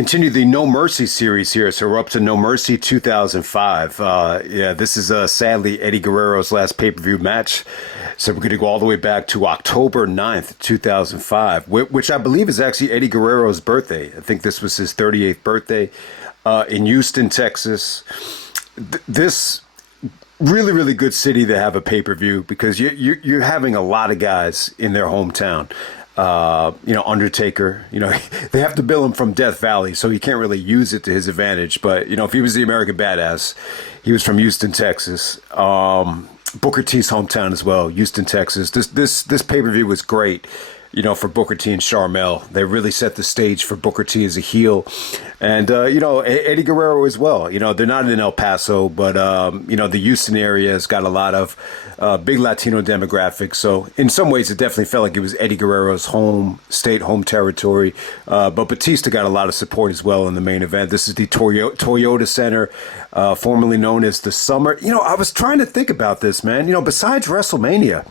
continue the No Mercy series here. So we're up to No Mercy 2005. Yeah, this is sadly Eddie Guerrero's last pay-per-view match. So we're going to go all the way back to October 9th, 2005, which I believe is actually Eddie Guerrero's birthday. I think this was his 38th birthday in Houston, Texas. This really, really good city to have a pay-per-view because you're having a lot of guys in their hometown. Undertaker, they have to bill him from Death Valley, so he can't really use it to his advantage. But, if he was the American Badass, he was from Houston, Texas. Booker T's hometown as well, Houston, Texas. This pay-per-view was great, for Booker T and Sharmell. They really set the stage for Booker T as a heel. And, Eddie Guerrero as well. They're not in El Paso, but, the Houston area has got a lot of big Latino demographics. So in some ways, it definitely felt like it was Eddie Guerrero's home territory. But Batista got a lot of support as well in the main event. This is the Toyota Center, formerly known as the Summer. I was trying to think about this, man. Besides WrestleMania,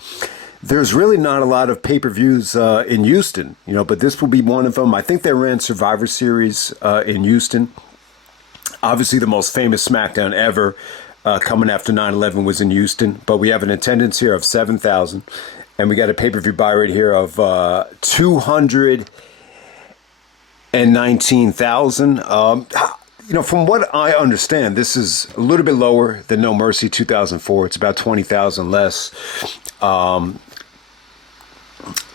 there's really not a lot of pay-per-views in Houston, but this will be one of them. I think they ran Survivor Series in Houston. Obviously, the most famous SmackDown ever coming after 9/11 was in Houston, but we have an attendance here of 7,000, and we got a pay-per-view buy rate here of 219,000. From what I understand, this is a little bit lower than No Mercy 2004. It's about 20,000 less.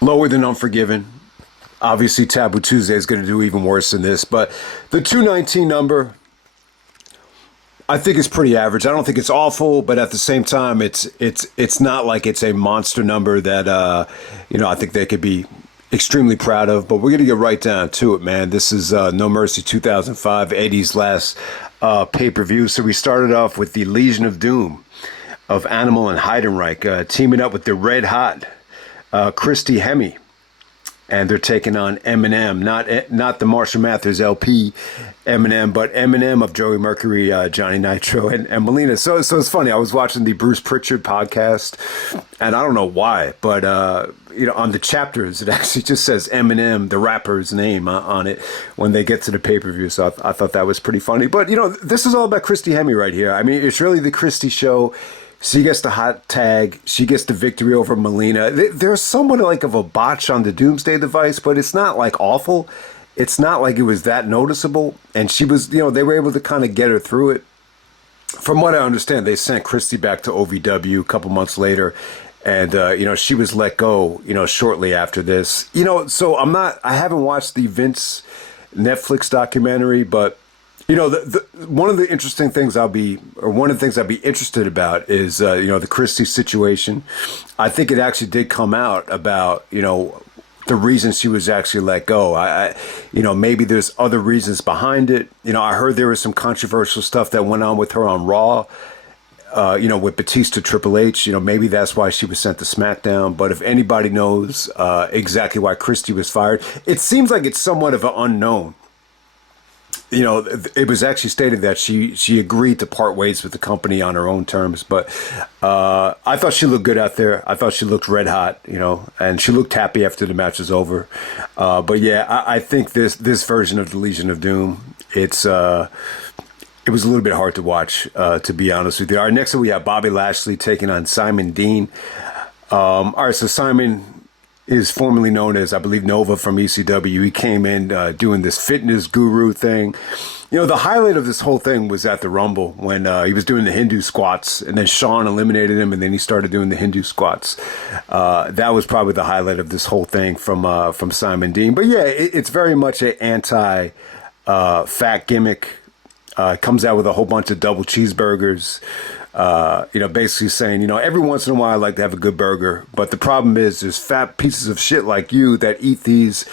Lower than Unforgiven. Obviously, Taboo Tuesday is going to do even worse than this. But the 219 number, I think is pretty average. I don't think it's awful, but at the same time, it's not like it's a monster number that I think they could be extremely proud of. But we're going to get right down to it, man. This is No Mercy 2005, Eddie's last pay-per-view. So we started off with the Legion of Doom of Animal and Heidenreich teaming up with the Red Hot Christy Hemme, and they're taking on Eminem, not the Marshall Mathers LP Eminem, but Eminem of Joey Mercury, Johnny Nitro, and Melina. So it's funny. I was watching the Bruce Pritchard podcast, and I don't know why, but on the chapters it actually just says Eminem, the rapper's name, on it when they get to the pay-per-view. So I thought that was pretty funny. But this is all about Christy Hemme right here. I mean, it's really the Christy show. She gets the hot tag. She gets the victory over Melina. There's somewhat like of a botch on the Doomsday device, but it's not like awful. It's not like it was that noticeable. And she was, they were able to kind of get her through it. From what I understand, they sent Christy back to OVW a couple months later. And, she was let go, shortly after this. So I haven't watched the Vince Netflix documentary, but one of the interesting things I'd be interested about is, the Christie situation. I think it actually did come out about, the reason she was actually let go. Maybe there's other reasons behind it. I heard there was some controversial stuff that went on with her on Raw, with Batista, Triple H. Maybe that's why she was sent to SmackDown. But if anybody knows exactly why Christie was fired, it seems like it's somewhat of an unknown. It was actually stated that she agreed to part ways with the company on her own terms. But I thought she looked good out there. I thought she looked red hot, and she looked happy after the match was over. But yeah, I think this version of the Legion of Doom, it was a little bit hard to watch, to be honest with you. All right, next up we have Bobby Lashley taking on Simon Dean. All right, so Simon is formerly known as, I believe, Nova from ECW. He came in doing this fitness guru thing. The highlight of this whole thing was at the Rumble when he was doing the Hindu squats, and then Shawn eliminated him, and then he started doing the Hindu squats. That was probably the highlight of this whole thing from Simon Dean. But yeah, it's very much an anti-fat gimmick. Comes out with a whole bunch of double cheeseburgers. Basically saying, every once in a while I like to have a good burger, but the problem is there's fat pieces of shit like you that eat these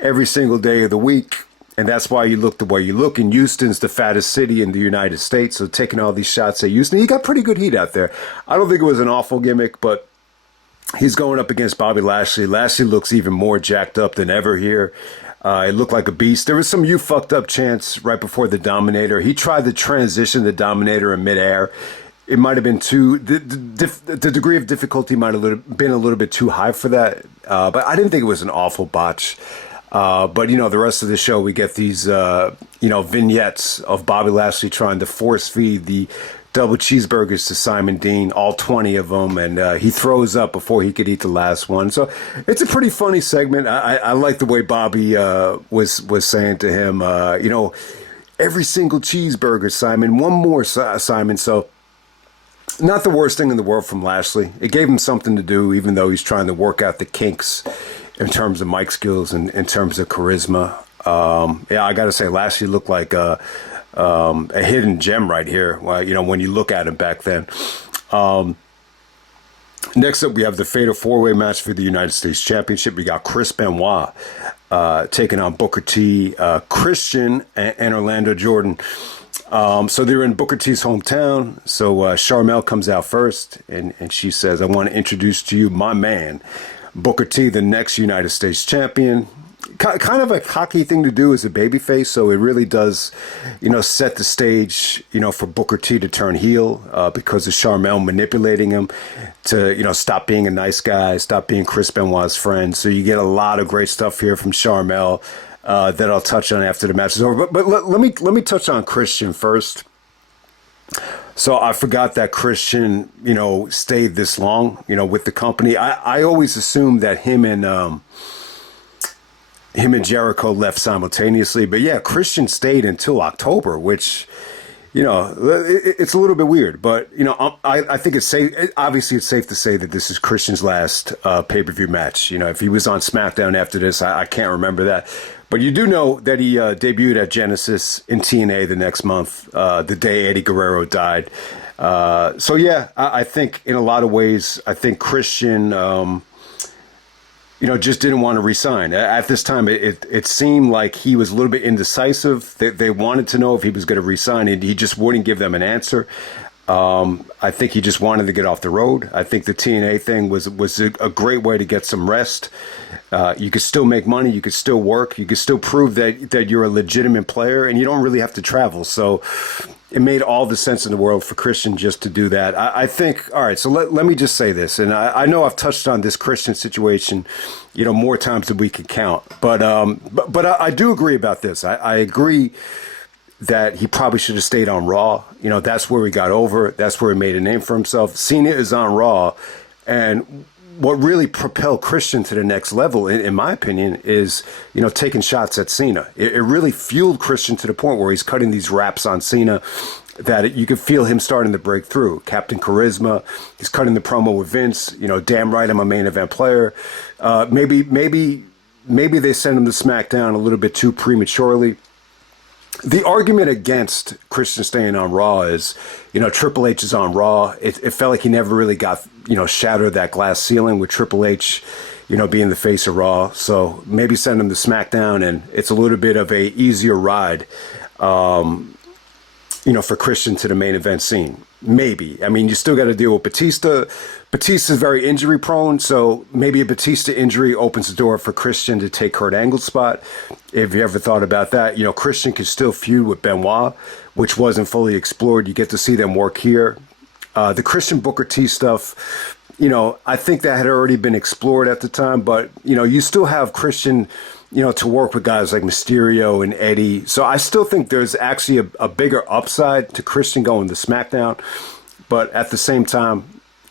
every single day of the week, and that's why you look the way you look. And Houston's the fattest city in the United States, so taking all these shots at Houston, he got pretty good heat out there. I don't think it was an awful gimmick, but he's going up against Bobby Lashley. Lashley looks even more jacked up than ever here. It looked like a beast. There was some "you fucked up" chants right before the Dominator. He tried to transition the Dominator in midair. It might have been the degree of difficulty might have been a little bit too high for that. But I didn't think it was an awful botch. But, you know, the rest of the show, we get these, you know, vignettes of Bobby Lashley trying to force feed the double cheeseburgers to Simon Dean, all 20 of them, and he throws up before he could eat the last one. So it's a pretty funny segment. I like the way Bobby was saying to him, you know, every single cheeseburger, Simon, one more, Simon. So not the worst thing in the world from Lashley. It gave him something to do, even though he's trying to work out the kinks in terms of mic skills and in terms of charisma. Yeah, I got to say, Lashley looked like a hidden gem right here. Well, you know, when you look at him back then. Next up, we have the Fatal 4-Way match for the United States Championship. We got Chris Benoit taking on Booker T, Christian, and Orlando Jordan. So they're in Booker T's hometown. So Sharmell comes out first, and she says, I want to introduce to you my man, Booker T, the next United States champion. Kind of a cocky thing to do as a babyface, so it really does, you know, set the stage, you know, for Booker T to turn heel because of Sharmell manipulating him to, you know, stop being a nice guy, stop being Chris Benoit's friend. So you get a lot of great stuff here from Sharmell that I'll touch on after the match is over. But let me touch on Christian first. So I forgot that Christian, you know, stayed this long, you know, with the company. I always assumed that him and Jericho left simultaneously, but yeah, Christian stayed until October, which, you know, it's a little bit weird, but you know, I think it's safe. Obviously, it's safe to say that this is Christian's last pay-per-view match. You know, if he was on SmackDown after this, I can't remember that, but you do know that he debuted at Genesis in TNA the next month, the day Eddie Guerrero died. So yeah, I think in a lot of ways, I think Christian. You know, just didn't want to resign. At this time, it seemed like he was a little bit indecisive. They wanted to know if he was going to resign, and he just wouldn't give them an answer. I think he just wanted to get off the road. I think the TNA thing was a great way to get some rest. You could still make money. You could still work. You could still prove that you're a legitimate player, and you don't really have to travel. So it made all the sense in the world for Christian just to do that. I think, all right, so let me just say this, and I know I've touched on this Christian situation, you know, more times than we can count, but I do agree about this. I agree that he probably should have stayed on Raw. You know, that's where he got over. That's where he made a name for himself. Cena is on Raw, and what really propelled Christian to the next level, in my opinion, is, you know, taking shots at Cena. It really fueled Christian to the point where he's cutting these raps on Cena that you could feel him starting to break through. Captain Charisma, he's cutting the promo with Vince. You know, damn right, I'm a main event player. Maybe they send him to SmackDown a little bit too prematurely. The argument against Christian staying on Raw is, you know, Triple H is on Raw. It felt like he never really got, you know, shattered that glass ceiling with Triple H, you know, being the face of Raw. So maybe send him to SmackDown, and it's a little bit of a easier ride, you know, for Christian to the main event scene. Maybe. I mean, you still got to deal with Batista. Batista's very injury prone, so maybe a Batista injury opens the door for Christian to take Kurt Angle's spot. If you ever thought about that, you know, Christian could still feud with Benoit, which wasn't fully explored. You get to see them work here. The Christian Booker T stuff, you know, I think that had already been explored at the time, but, you know, you still have Christian, you know, to work with guys like Mysterio and Eddie. So I still think there's actually a bigger upside to Christian going to SmackDown. But at the same time,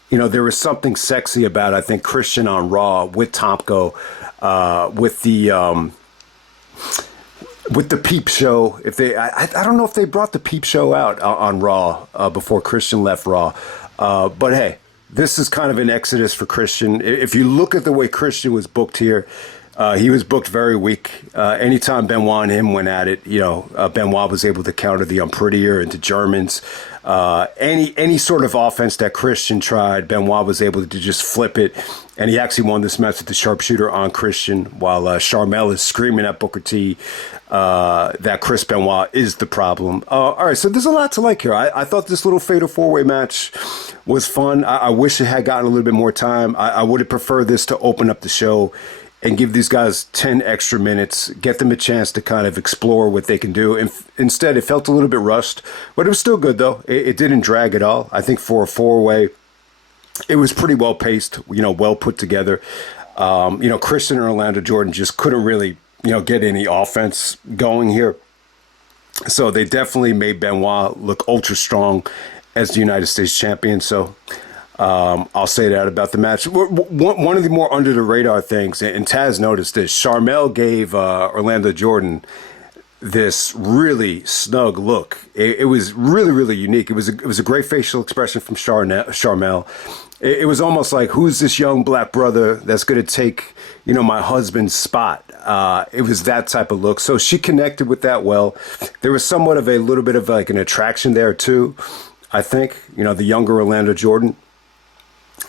you know, there was something sexy about, I think, Christian on Raw with Tomko, with the Peep Show. If they, I don't know if they brought the Peep Show out on Raw before Christian left Raw. But hey, this is kind of an exodus for Christian. If you look at the way Christian was booked here, he was booked very weak. Anytime Benoit and him went at it, you know, Benoit was able to counter the Unprettier into Germans. Any sort of offense that Christian tried, Benoit was able to just flip it. And he actually won this match with the sharpshooter on Christian, while Sharmell is screaming at Booker T that Chris Benoit is the problem. All right, so there's a lot to like here. I thought this little Fatal 4-Way match was fun. I wish it had gotten a little bit more time. I would have preferred this to open up the show and give these guys 10 extra minutes, get them a chance to kind of explore what they can do. And instead, it felt a little bit rushed, but it was still good, though. It didn't drag at all. I think for a 4-way, it was pretty well paced, you know, well put together. You know, Christian and Orlando Jordan just couldn't really get any offense going here. So they definitely made Benoit look ultra strong as the United States champion. So I'll say that about the match. One of the more under the radar things, and Taz noticed this, Sharmell gave Orlando Jordan this really snug look. It was really, really unique. It was a great facial expression from Sharmell. It was almost like, who's this young black brother that's going to take, my husband's spot? It was that type of look. So she connected with that well. There was somewhat of a little bit of like an attraction there too, I think, the younger Orlando Jordan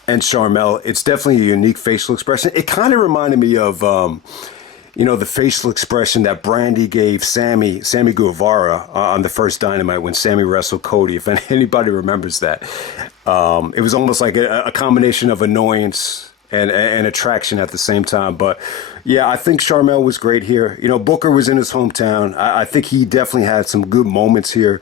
and Sharmell. It's definitely a unique facial expression. It kind of reminded me of, the facial expression that Brandy gave Sammy Guevara on the first Dynamite when Sammy wrestled Cody, if anybody remembers that. It was almost like a combination of annoyance and attraction at the same time. But yeah, I think Sharmell was great here. Booker was in his hometown. I think he definitely had some good moments here.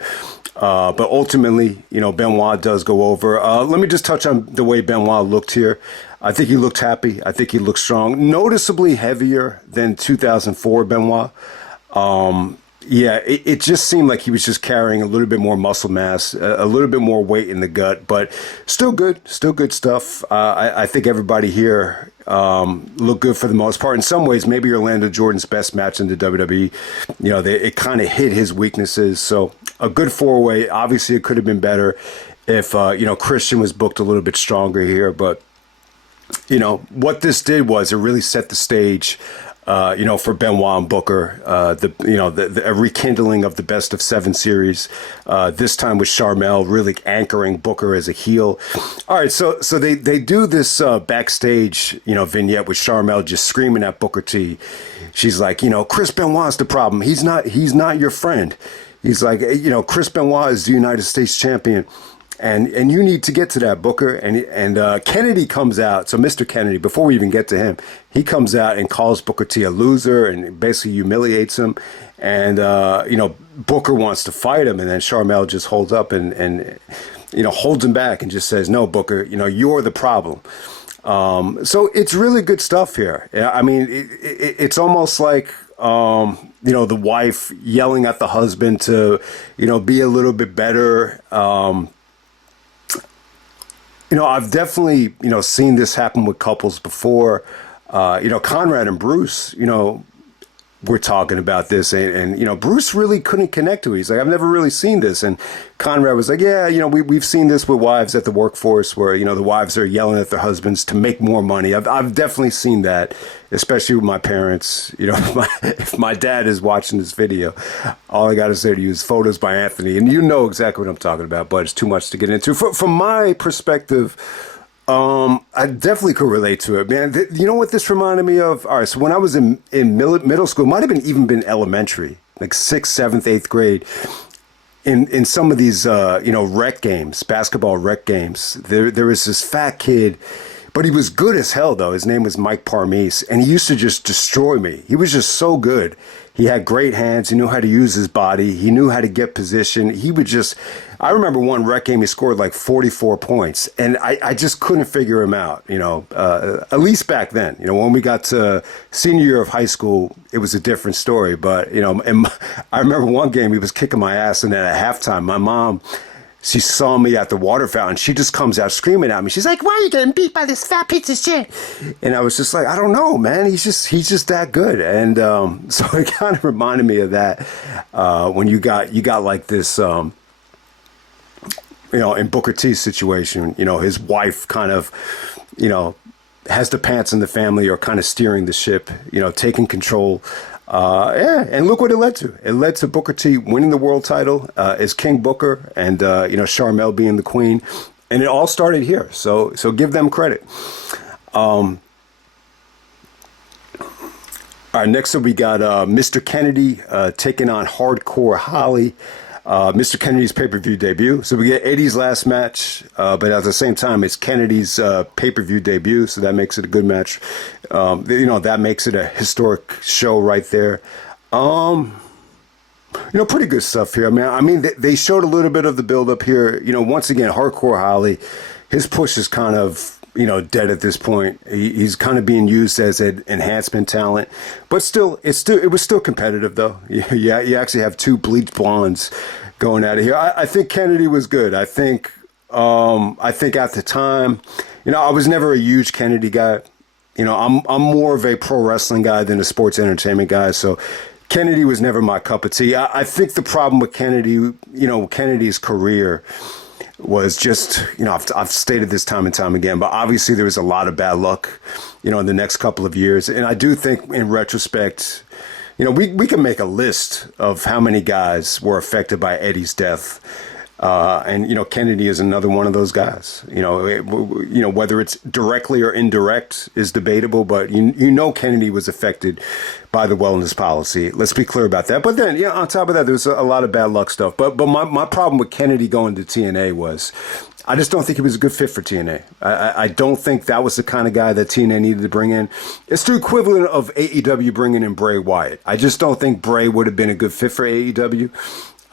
But ultimately, Benoit does go over. Let me just touch on the way Benoit looked here. I think he looked happy. I think he looked strong. Noticeably heavier than 2004 Benoit. Yeah, it just seemed like he was just carrying a little bit more muscle mass, a little bit more weight in the gut, but still good stuff. I think everybody here looked good for the most part. In some ways, maybe Orlando Jordan's best match in the WWE. It kind of hit his weaknesses. So a good four-way. Obviously, it could have been better if Christian was booked a little bit stronger here, but what this did was it really set the stage, for Benoit and Booker, a rekindling of the best of 7 series, this time with Sharmell really anchoring Booker as a heel. All right. So they do this, backstage, vignette with Sharmell just screaming at Booker T. She's like, Chris Benoit's the problem. He's not your friend. He's like, Chris Benoit is the United States champion. And you need to get to that, Booker. And Kennedy comes out. So Mr. Kennedy, before we even get to him, he comes out and calls Booker T a loser and basically humiliates him. And, Booker wants to fight him. And then Sharmell just holds up and holds him back and just says, no, Booker, you're the problem. So it's really good stuff here. I mean, it's almost like, the wife yelling at the husband to, be a little bit better. I've definitely, seen this happen with couples before. Conrad and Bruce, we're talking about this and Bruce really couldn't connect to it. He's like, I've never really seen this. And Conrad was like, yeah, we've seen this with wives at the workforce where, the wives are yelling at their husbands to make more money. I've definitely seen that, especially with my parents. If my dad is watching this video, all I got to say to you is photos by Anthony. And you know exactly what I'm talking about, but it's too much to get into. From my perspective, I definitely could relate to it, man. You know what this reminded me of? All right, so when I was in middle school, it might have even been elementary, like 6th, 7th, 8th grade, in some of these, rec games, basketball rec games, there was this fat kid, but he was good as hell, though. His name was Mike Parmes, and he used to just destroy me. He was just so good. He had great hands. He knew how to use his body. He knew how to get position. I remember one rec game, he scored like 44 points, and I just couldn't figure him out, at least back then. When we got to senior year of high school, it was a different story. But, and I remember one game, he was kicking my ass, and then at halftime, my mom, she saw me at the water fountain. She just comes out screaming at me. She's like, why are you getting beat by this fat piece of shit? And I was just like, I don't know, man. He's just that good. And so it kind of reminded me of that when you got like this, in Booker T's situation, his wife kind of, has the pants in the family or kind of steering the ship, taking control. And look what it led to. It led to Booker T winning the world title as King Booker and, Sharmell being the queen. And it all started here. So give them credit. All right, next up we got Mr. Kennedy taking on Hardcore Holly. Mr. Kennedy's pay-per-view debut. So we get Eddie's last match, but at the same time, it's Kennedy's pay-per-view debut, so that makes it a good match. That makes it a historic show right there. Pretty good stuff here. I mean, they showed a little bit of the build-up here. Once again, Hardcore Holly, his push is kind of, dead at this point. He's kind of being used as an enhancement talent, but it was still competitive though. Yeah, you actually have two bleached blondes going out of here. I think Kennedy was good. I think at the time, I was never a huge Kennedy guy. I'm more of a pro wrestling guy than a sports entertainment guy. So Kennedy was never my cup of tea. I think the problem with Kennedy, Kennedy's career was just, I've stated this time and time again, but obviously there was a lot of bad luck, in the next couple of years. And I do think in retrospect, we can make a list of how many guys were affected by Eddie's death. And Kennedy is another one of those guys. Whether it's directly or indirect is debatable, but Kennedy was affected by the wellness policy. Let's be clear about that. But then, on top of that, there was a lot of bad luck stuff. But my problem with Kennedy going to TNA was, I just don't think he was a good fit for TNA. I don't think that was the kind of guy that TNA needed to bring in. It's the equivalent of AEW bringing in Bray Wyatt. I just don't think Bray would have been a good fit for AEW.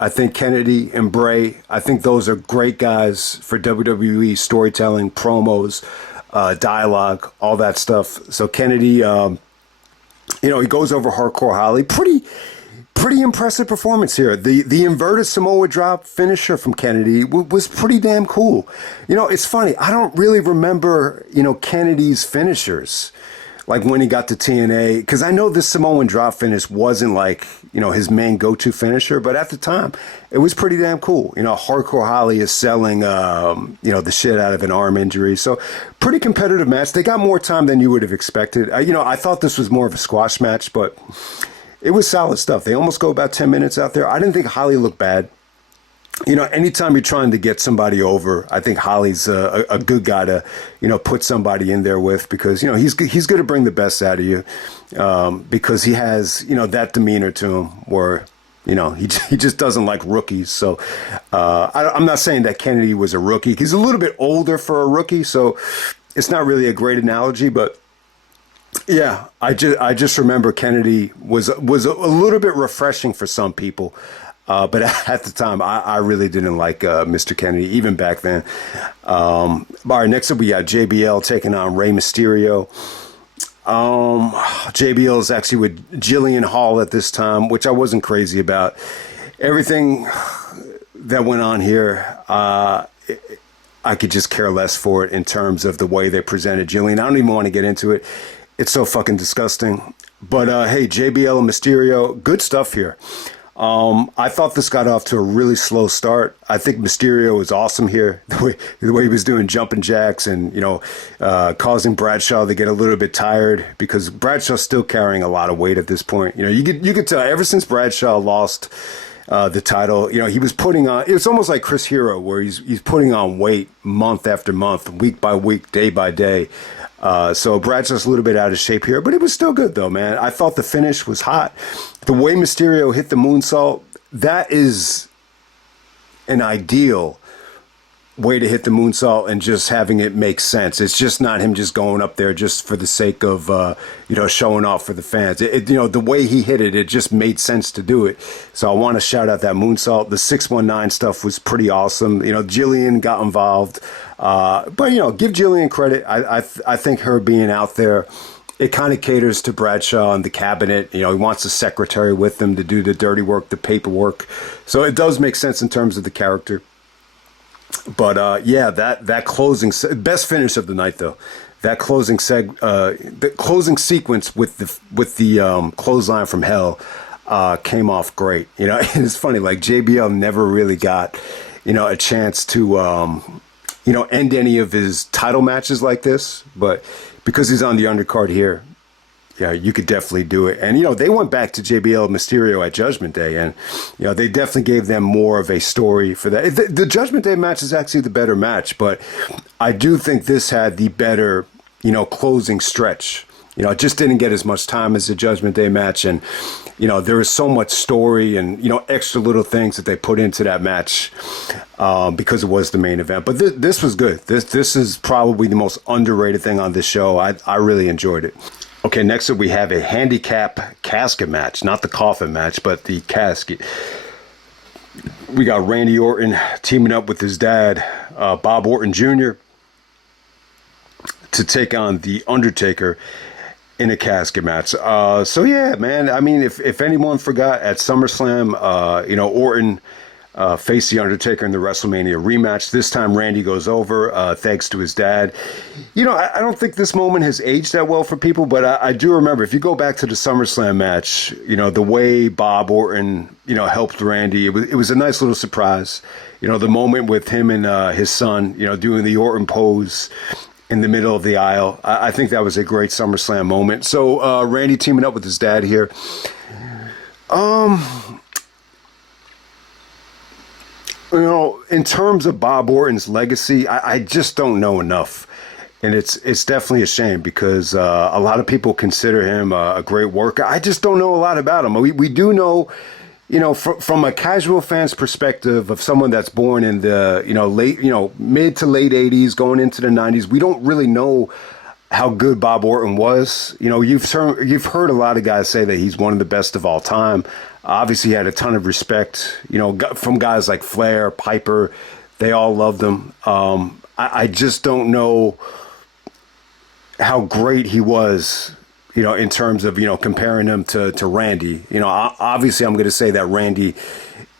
I think Kennedy and Bray, I think those are great guys for WWE storytelling, promos, dialogue, all that stuff. So Kennedy, he goes over Hardcore Holly. Pretty impressive performance here. The inverted Samoa drop finisher from Kennedy was pretty damn cool. It's funny. I don't really remember, Kennedy's finishers. Like when he got to TNA, because I know the Samoan drop finish wasn't like, his main go-to finisher, but at the time, it was pretty damn cool. Hardcore Holly is selling, the shit out of an arm injury. So pretty competitive match. They got more time than you would have expected. I thought this was more of a squash match, but it was solid stuff. They almost go about 10 minutes out there. I didn't think Holly looked bad. Anytime you're trying to get somebody over, I think Holly's a good guy to, put somebody in there with, because, he's going to bring the best out of you, because he has, that demeanor to him where, he just doesn't like rookies. So I'm not saying that Kennedy was a rookie. He's a little bit older for a rookie, so it's not really a great analogy, but yeah, I just remember Kennedy was a little bit refreshing for some people. But at the time, I really didn't like Mr. Kennedy, even back then. All right, next up we got JBL taking on Rey Mysterio. JBL is actually with Jillian Hall at this time, which I wasn't crazy about. Everything that went on here, I could just care less for it in terms of the way they presented Jillian. I don't even want to get into it. It's so fucking disgusting. But hey, JBL and Mysterio, good stuff here. I thought this got off to a really slow start. I think Mysterio was awesome here. The way he was doing jumping jacks and, causing Bradshaw to get a little bit tired, because Bradshaw's still carrying a lot of weight at this point. You could tell ever since Bradshaw lost the title, he was putting on, it's almost like Chris Hero, where he's putting on weight month after month, week by week, day by day. So Bradshaw's a little bit out of shape here, but it was still good though, man. I thought the finish was hot. The way Mysterio hit the moonsault, that is an ideal way to hit the moonsault and just having it make sense. It's just not him just going up there just for the sake of, showing off for the fans. The way he hit it, it just made sense to do it. So I want to shout out that moonsault. The 619 stuff was pretty awesome. Jillian got involved. But give Jillian credit. I think her being out there, it kind of caters to Bradshaw and the cabinet. He wants a secretary with him to do the dirty work, the paperwork. So it does make sense in terms of the character. But that closing best finish of the night though. That the closing sequence with the clothesline from hell came off great. It's funny, like JBL never really got a chance to end any of his title matches like this, but because he's on the undercard here, yeah, you could definitely do it. And, they went back to JBL and Mysterio at Judgment Day, and, they definitely gave them more of a story for that. The Judgment Day match is actually the better match, but I do think this had the better, closing stretch. It just didn't get as much time as the Judgment Day match, and, there was so much story and, extra little things that they put into that match because it was the main event. But this was good. This is probably the most underrated thing on this show. I really enjoyed it. Okay, next up we have a handicap casket match. Not the coffin match, but the casket. We got Randy Orton teaming up with his dad, Bob Orton Jr. to take on the Undertaker in a casket match. So yeah, man. I mean, if anyone forgot, at SummerSlam, Orton faced the Undertaker in the WrestleMania rematch. This time, Randy goes over thanks to his dad. I don't think this moment has aged that well for people, but I do remember, if you go back to the SummerSlam match, the way Bob Orton, helped Randy, it was a nice little surprise. The moment with him and his son, doing the Orton pose in the middle of the aisle. I think that was a great SummerSlam moment. So Randy teaming up with his dad here. In terms of Bob Orton's legacy, I just don't know enough. And it's definitely a shame, because a lot of people consider him a great worker. I just don't know a lot about him. We do know, from a casual fan's perspective, of someone that's born in the, mid to late 80s, going into the 90s, we don't really know how good Bob Orton was. You've heard a lot of guys say that he's one of the best of all time. Obviously, he had a ton of respect, from guys like Flair, Piper. They all loved him. I just don't know how great he was, in terms of, comparing him to Randy. Obviously, I'm going to say that Randy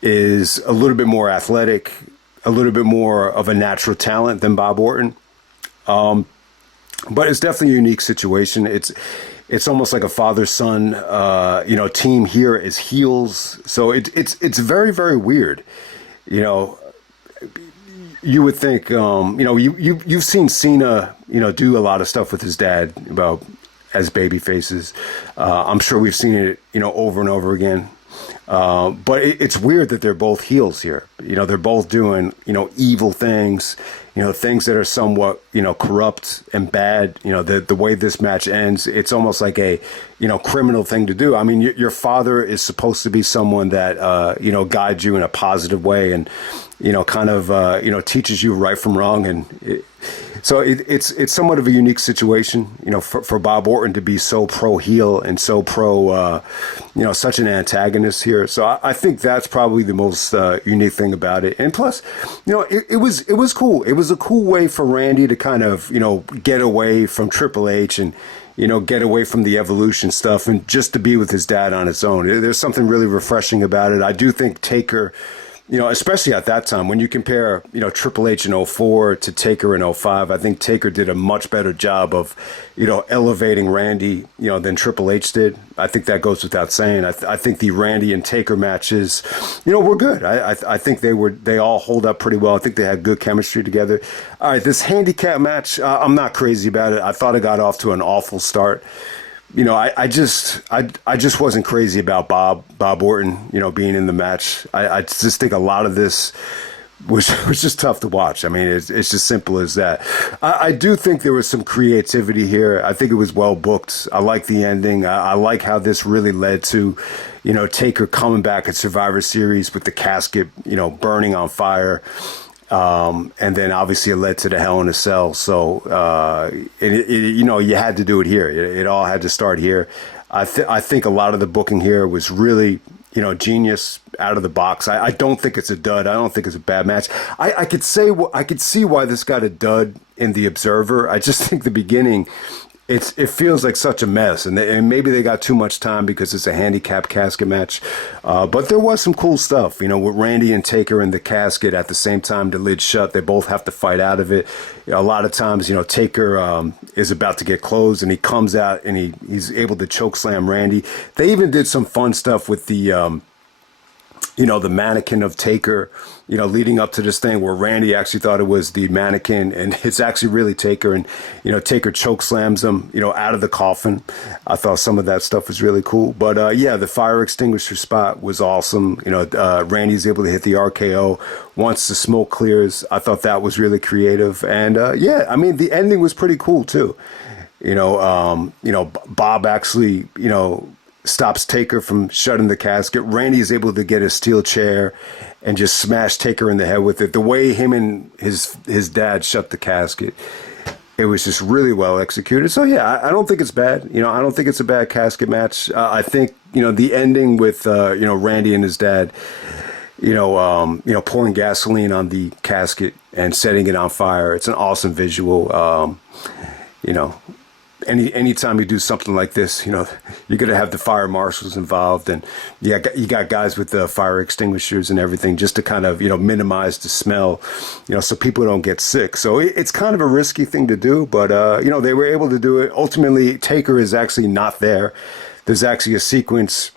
is a little bit more athletic, a little bit more of a natural talent than Bob Orton. But it's definitely a unique situation. It's almost like a father-son, team here as heels. So it's very, very weird. You would think, you've seen Cena, do a lot of stuff with his dad as baby faces. I'm sure we've seen it, over and over again. But it's weird that they're both heels here. They're both doing, evil things, things that are somewhat, corrupt and bad. The way this match ends, it's almost like a, criminal thing to do. I mean, your father is supposed to be someone that, guides you in a positive way and, kind of, teaches you right from wrong. And so it's somewhat of a unique situation, for Bob Orton to be so pro heel and so pro, such an antagonist here. So I think that's probably the most unique thing about it. And plus, it was cool. It was a cool way for Randy to kind of, get away from Triple H and, get away from the Evolution stuff and just to be with his dad on his own. There's something really refreshing about it. I do think Taker, especially at that time, when you compare, Triple H in '04 to Taker in '05, I think Taker did a much better job of, elevating Randy, than Triple H did. I think that goes without saying. I think the Randy and Taker matches, were good. I think they all hold up pretty well. I think they had good chemistry together. All right, this handicap match, I'm not crazy about it. I thought it got off to an awful start. I just wasn't crazy about Bob Orton, being in the match. I just think a lot of this was just tough to watch. I mean, it's just simple as that. I do think there was some creativity here. I think it was well booked. I like the ending. I like how this really led to, Taker coming back at Survivor Series with the casket, burning on fire. And then obviously it led to the Hell in a Cell. So, you had to do it here. It all had to start here. I think a lot of the booking here was really, genius out of the box. I don't think it's a dud. I don't think it's a bad match. I could see why this got a dud in the Observer. I just think the beginning, it feels like such a mess, and maybe they got too much time because it's a handicap casket match. But there was some cool stuff, with Randy and Taker in the casket at the same time, the lid shut. They both have to fight out of it. A lot of times, Taker is about to get closed, and he comes out and he's able to choke slam Randy. They even did some fun stuff with the the mannequin of Taker, leading up to this thing where Randy actually thought it was the mannequin and it's actually really Taker, and, Taker choke slams him, out of the coffin. I thought some of that stuff was really cool. But, the fire extinguisher spot was awesome. Randy's able to hit the RKO once the smoke clears. I thought that was really creative. And, the ending was pretty cool too. Bob actually, stops Taker from shutting the casket. Randy is able to get a steel chair and just smash Taker in the head with it. The way him and his dad shut the casket, it was just really well executed. So yeah, I don't think it's bad. I don't think it's a bad casket match. I think the ending with Randy and his dad, pouring gasoline on the casket and setting it on fire. It's an awesome visual. you know, anytime you do something like this, you know, you're going to have the fire marshals involved, and you got guys with the fire extinguishers and everything, just to kind of, you know, minimize the smell, you know, so people don't get sick. So it's kind of a risky thing to do, but, you know, they were able to do it. Ultimately, Taker is actually not there. There's actually a sequence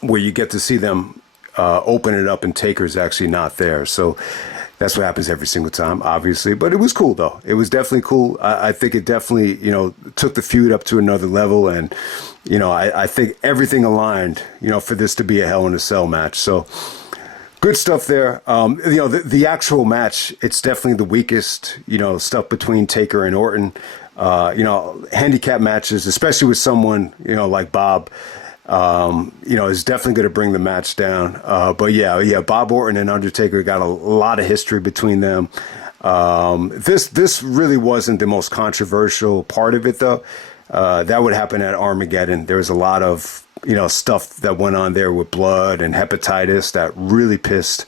where you get to see them open it up, and Taker's actually not there. So that's what happens every single time, obviously. But it was cool, though. It was definitely cool. I think it definitely, you know, took the feud up to another level. And, you know, I think everything aligned, you know, for this to be a Hell in a Cell match. So good stuff there. You know, the actual match, it's definitely the weakest, you know, stuff between Taker and Orton. You know, handicap matches, especially with someone, you know, like Bob, you know, is definitely going to bring the match down. But yeah, Bob Orton and Undertaker got a lot of history between them. This really wasn't the most controversial part of it, though. That would happen at Armageddon. There was a lot of, you know, stuff that went on there with blood and hepatitis that really pissed,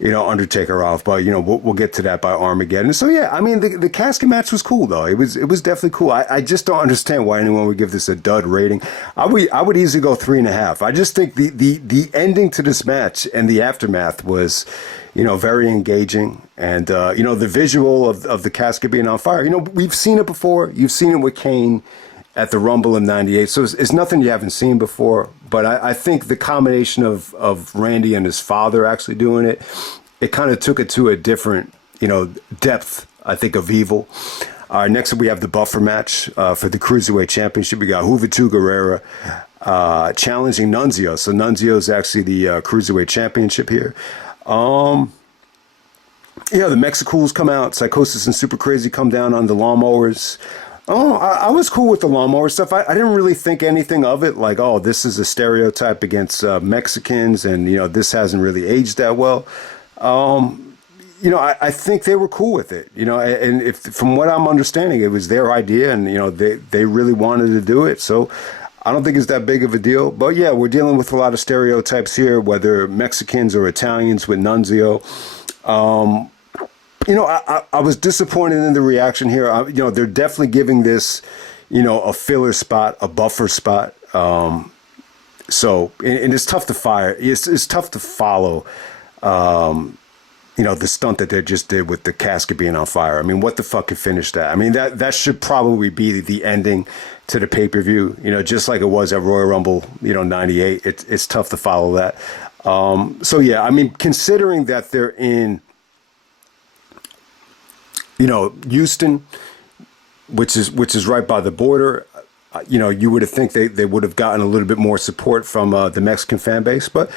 you know, Undertaker off. But, you know, we'll get to that by Armageddon. So, yeah, I mean, the casket match was cool, though. It was definitely cool. I just don't understand why anyone would give this a dud rating. I would easily go 3.5. I just think the ending to this match and the aftermath was, you know, very engaging. And, you know, the visual of the casket being on fire, you know, we've seen it before. You've seen it with Kane at the Rumble in '98. So it's nothing you haven't seen before. But I think the combination of Randy and his father actually doing it, it kind of took it to a different, you know, depth, I think, of evil. Next up, we have the buffer match for the Cruiserweight Championship. We got Juventud Guerrero challenging Nunzio. So Nunzio is actually the Cruiserweight Championship here. Yeah, the Mexicools come out. Psychosis and Super Crazy come down on the lawnmowers. Oh, I was cool with the lawnmower stuff. I didn't really think anything of it. Like, oh, this is a stereotype against Mexicans, and, you know, this hasn't really aged that well. You know, I think they were cool with it, you know, and if from what I'm understanding, it was their idea, and, you know, they really wanted to do it. So I don't think it's that big of a deal. But, yeah, we're dealing with a lot of stereotypes here, whether Mexicans or Italians with Nunzio. You know, I was disappointed in the reaction here. You know, they're definitely giving this, you know, a filler spot, a buffer spot. So, and it's tough to fire. It's tough to follow, you know, the stunt that they just did with the casket being on fire. I mean, what the fuck could finish that? I mean, that should probably be the ending to the pay-per-view, you know, just like it was at Royal Rumble, you know, '98. It's tough to follow that. So, yeah, I mean, considering that they're in, you know, Houston, which is right by the border, you know, you would have think they would have gotten a little bit more support from the Mexican fan base, but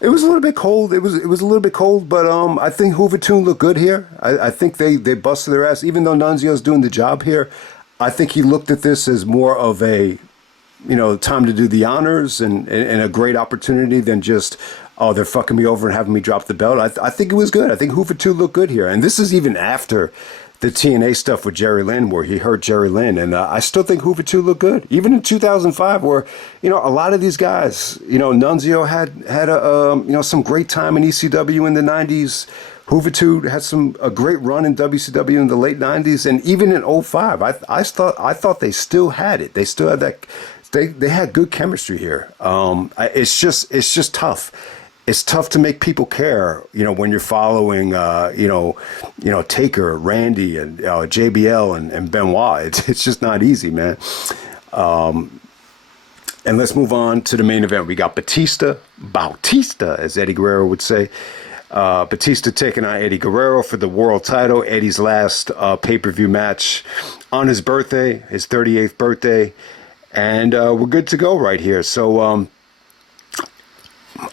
it was a little bit cold. It was a little bit cold, but I think Juventud looked good here. I think they busted their ass, even though Nunzio's doing the job here. I think he looked at this as more of a, you know, time to do the honors and a great opportunity than just, oh, they're fucking me over and having me drop the belt. I think it was good. I think Juventud looked good here. And this is even after the TNA stuff with Jerry Lynn, where he hurt Jerry Lynn. And I still think Juventud looked good. Even in 2005, where, you know, a lot of these guys, you know, Nunzio had a, you know, some great time in ECW in the 90s. Juventud had a great run in WCW in the late 90s. And even in '05, I thought they still had it. They still had that. They had good chemistry here. It's just tough. It's tough to make people care, you know, when you're following, you know, Taker, Randy, and JBL and Benoit. It's just not easy, man. And let's move on to the main event. We got Bautista, as Eddie Guerrero would say. Batista taking on Eddie Guerrero for the world title. Eddie's last pay-per-view match on his birthday, his 38th birthday. And we're good to go right here. So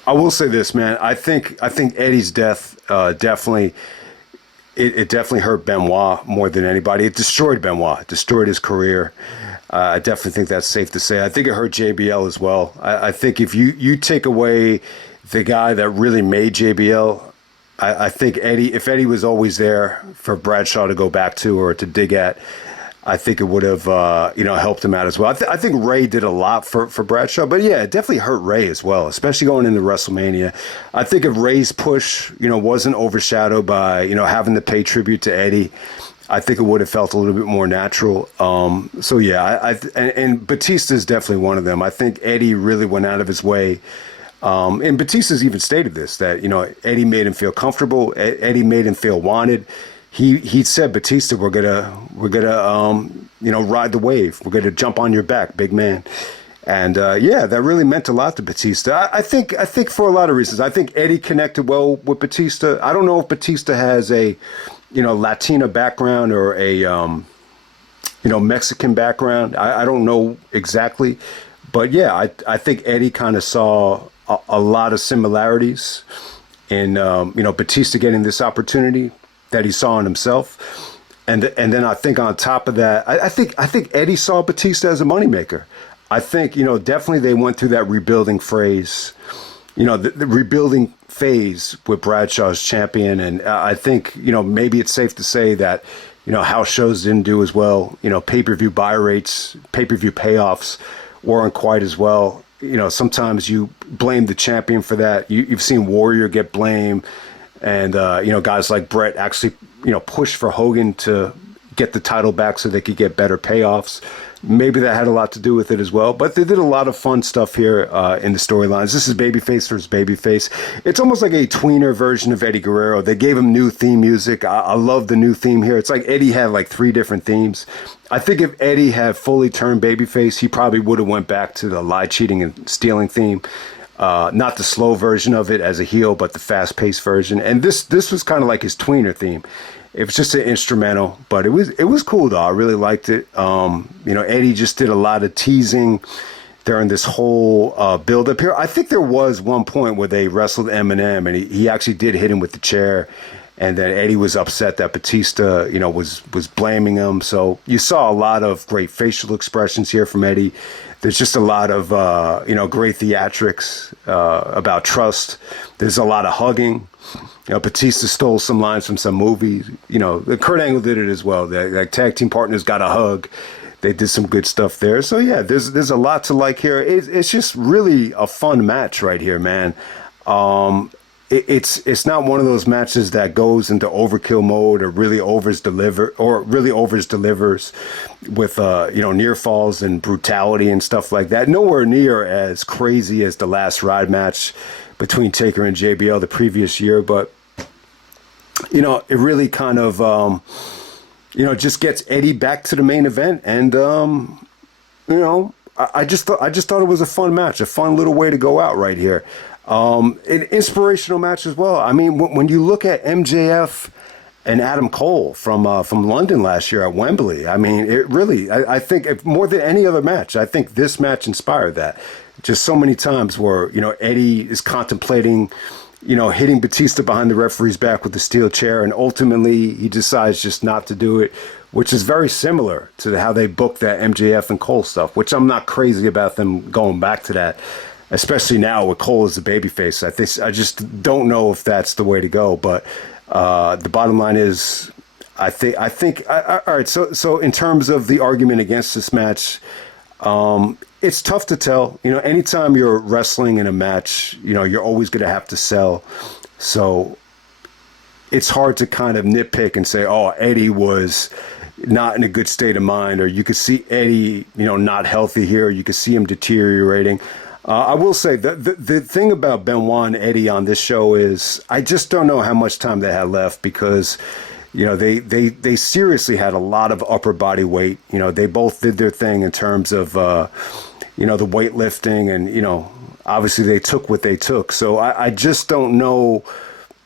I will say this, man. I think Eddie's death definitely definitely hurt Benoit more than anybody. It destroyed Benoit, it destroyed his career. I definitely think that's safe to say. I think it hurt JBL as well. I think if you take away the guy that really made JBL, I think if Eddie was always there for Bradshaw to go back to or to dig at, I think it would have, you know, helped him out as well. I think Ray did a lot for Bradshaw, but yeah, it definitely hurt Ray as well, especially going into WrestleMania. I think if Ray's push, you know, wasn't overshadowed by, you know, having to pay tribute to Eddie I think it would have felt a little bit more natural. So yeah, and Batista is definitely one of them. I think Eddie really went out of his way. And Batista's even stated this, that, Eddie made him feel comfortable. Eddie made him feel wanted. He said, Batista, we're gonna ride the wave. We're gonna jump on your back, big man. And yeah, that really meant a lot to Batista. I think for a lot of reasons. I think Eddie connected well with Batista. I don't know if Batista has a Latina background or a Mexican background. I don't know exactly, but yeah, I think Eddie kind of saw a lot of similarities in Batista getting this opportunity that he saw in himself, and then I think on top of that, I think Eddie saw Batista as a moneymaker. I think definitely they went through that rebuilding phase, the rebuilding phase with Bradshaw as champion, and I think maybe it's safe to say that house shows didn't do as well. Pay-per-view buy rates, pay-per-view payoffs weren't quite as well. Sometimes you blame the champion for that. You've seen Warrior get blamed, and guys like Brett actually push for Hogan to get the title back so they could get better payoffs. Maybe that had a lot to do with it as well. But they did a lot of fun stuff here in the storylines. This is babyface versus babyface. It's almost like a tweener version of Eddie Guerrero. They gave him new theme music. I love the new theme here. It's like Eddie had like 3 different themes. I think if Eddie had fully turned babyface, he probably would have went back to the lie, cheating, and stealing theme. Not the slow version of it as a heel, but the fast-paced version. And this was kind of like his tweener theme. It was just an instrumental, but it was cool though. I really liked it. Eddie just did a lot of teasing during this whole build up here. I think there was one point where they wrestled Eminem, and he actually did hit him with the chair, and then Eddie was upset that Batista, was blaming him. So you saw a lot of great facial expressions here from Eddie. There's just a lot of great theatrics about trust. There's a lot of hugging. Batista stole some lines from some movies. Kurt Angle did it as well. Like tag team partners got a hug. They did some good stuff there. So yeah, there's a lot to like here. It's just really a fun match right here, man. It's not one of those matches that goes into overkill mode or really overs delivers with near falls and brutality and stuff like that. Nowhere near as crazy as the last Ride match between Taker and JBL the previous year, but it really kind of just gets Eddie back to the main event, and I just thought it was a fun match, a fun little way to go out right here. An inspirational match as well. I mean, when you look at MJF and Adam Cole from London last year at Wembley, I mean, it really, I think more than any other match, I think this match inspired that. Just so many times where, Eddie is contemplating, hitting Batista behind the referee's back with the steel chair, and ultimately he decides just not to do it, which is very similar to how they booked that MJF and Cole stuff, which I'm not crazy about them going back to that, especially now with Cole as the babyface. I just don't know if that's the way to go, but the bottom line is, I think, all right, so in terms of the argument against this match, it's tough to tell. Anytime you're wrestling in a match, you're always going to have to sell. So it's hard to kind of nitpick and say, oh, Eddie was not in a good state of mind, or you could see Eddie, not healthy here. You could see him deteriorating. I will say the thing about Benoit and Eddie on this show is I just don't know how much time they had left, because they seriously had a lot of upper body weight. They both did their thing in terms of the weightlifting, and obviously they took what they took. So I just don't know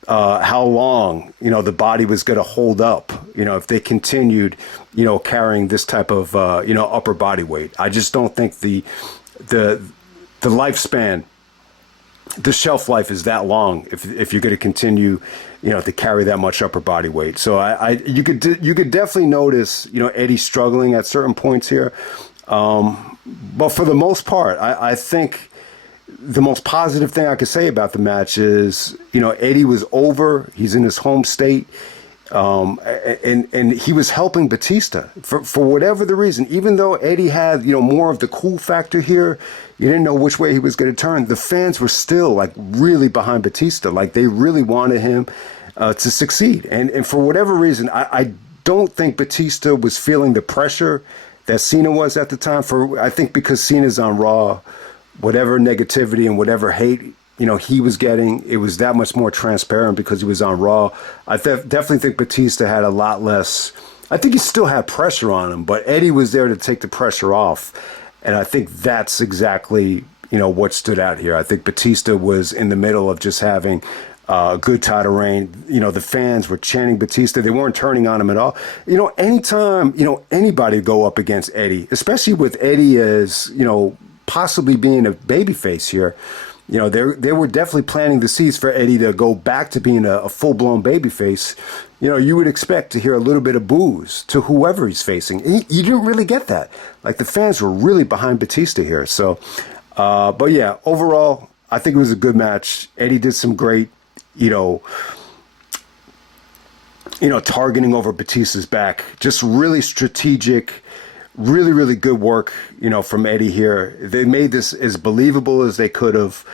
how long the body was going to hold up. If they continued carrying this type of upper body weight. I just don't think the lifespan, the shelf life is that long if you're going to continue to carry that much upper body weight. So you could definitely notice Eddie struggling at certain points here, but for the most part, I think the most positive thing I could say about the match is Eddie was over. He's in his home state. And he was helping Batista for whatever the reason. Even though Eddie had more of the cool factor here, you didn't know which way he was going to turn. The fans were still like really behind Batista, like they really wanted him to succeed. And for whatever reason, I don't think Batista was feeling the pressure that Cena was at the time. I think because Cena's on Raw, whatever negativity and whatever hate, he was getting, it was that much more transparent because he was on Raw. I definitely think Batista had a lot less. I think he still had pressure on him, but Eddie was there to take the pressure off. And I think that's exactly, what stood out here. I think Batista was in the middle of just having a good title reign. The fans were chanting Batista. They weren't turning on him at all. Anytime, anybody go up against Eddie, especially with Eddie as, possibly being a babyface here, they were definitely planting the seeds for Eddie to go back to being a full-blown babyface. You would expect to hear a little bit of boos to whoever he's facing. You didn't really get that. Like, the fans were really behind Batista here. So, but yeah, overall, I think it was a good match. Eddie did some great, targeting over Batista's back. Just really strategic, really, really good work, from Eddie here. They made this as believable as they could have.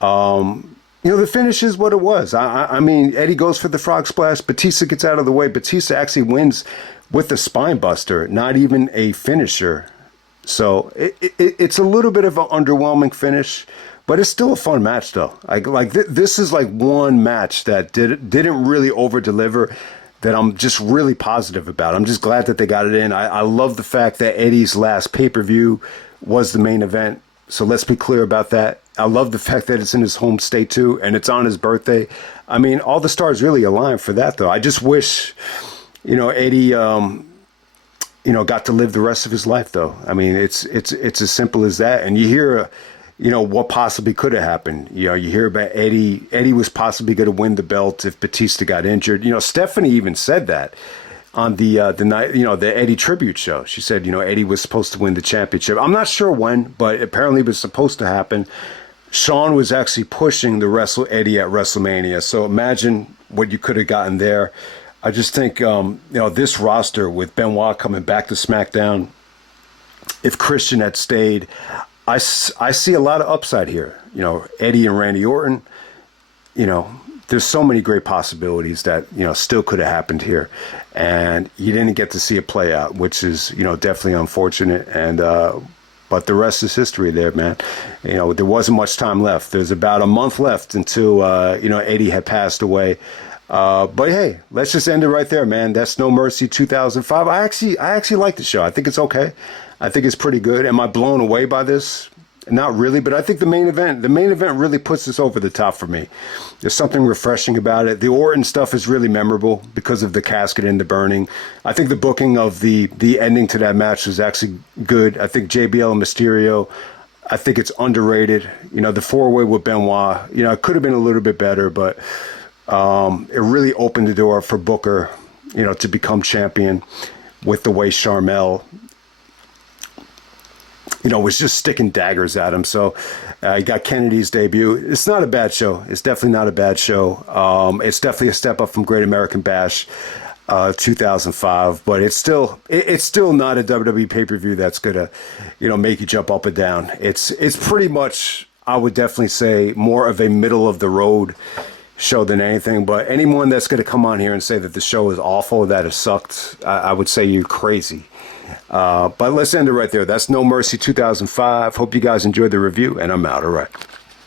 The finish is what it was. I mean, Eddie goes for the frog splash. Batista gets out of the way. Batista actually wins with the spine buster, not even a finisher. So it's a little bit of an underwhelming finish, but it's still a fun match, though. This is like one match that didn't really over deliver, that I'm just really positive about. I'm just glad that they got it in. I love the fact that Eddie's last pay-per-view was the main event. So let's be clear about that. I love the fact that it's in his home state, too, and it's on his birthday. I mean, all the stars really align for that, though. I just wish, Eddie, got to live the rest of his life, though. I mean, it's as simple as that. And you hear, what possibly could have happened. You hear about Eddie. Eddie was possibly going to win the belt if Batista got injured. Stephanie even said that on the night, the Eddie tribute show. She said, Eddie was supposed to win the championship. I'm not sure when, but apparently it was supposed to happen. Shawn was actually pushing the Wrestle Eddie at WrestleMania. So imagine what you could have gotten there. I just think, this roster with Benoit coming back to SmackDown, if Christian had stayed, I see a lot of upside here. Eddie and Randy Orton, there's so many great possibilities that, still could have happened here. And you didn't get to see it play out, which is, definitely unfortunate. And, but the rest is history there, man. There wasn't much time left. There's about a month left until, Eddie had passed away. But hey, let's just end it right there, man. That's No Mercy 2005. I actually like the show. I think it's okay. I think it's pretty good. Am I blown away by this? Not really, but I think the main event really puts this over the top for me. There's something refreshing about it. The Orton stuff is really memorable because of the casket and the burning. I think the booking of the ending to that match was actually good. I think JBL and Mysterio, I think it's underrated. The four-way with Benoit, it could have been a little bit better, but it really opened the door for Booker, to become champion with the way Sharmell, was just sticking daggers at him. So you got Kennedy's debut. It's not a bad show. It's definitely not a bad show. It's definitely a step up from Great American Bash 2005, but it's still not a WWE pay-per-view that's gonna, make you jump up and down. It's pretty much, I would definitely say, more of a middle of the road show than anything. But anyone that's going to come on here and say that the show is awful, that it sucked, I would say you're crazy. But let's end it right there. That's No Mercy 2005. Hope you guys enjoyed the review, and I'm out. All right.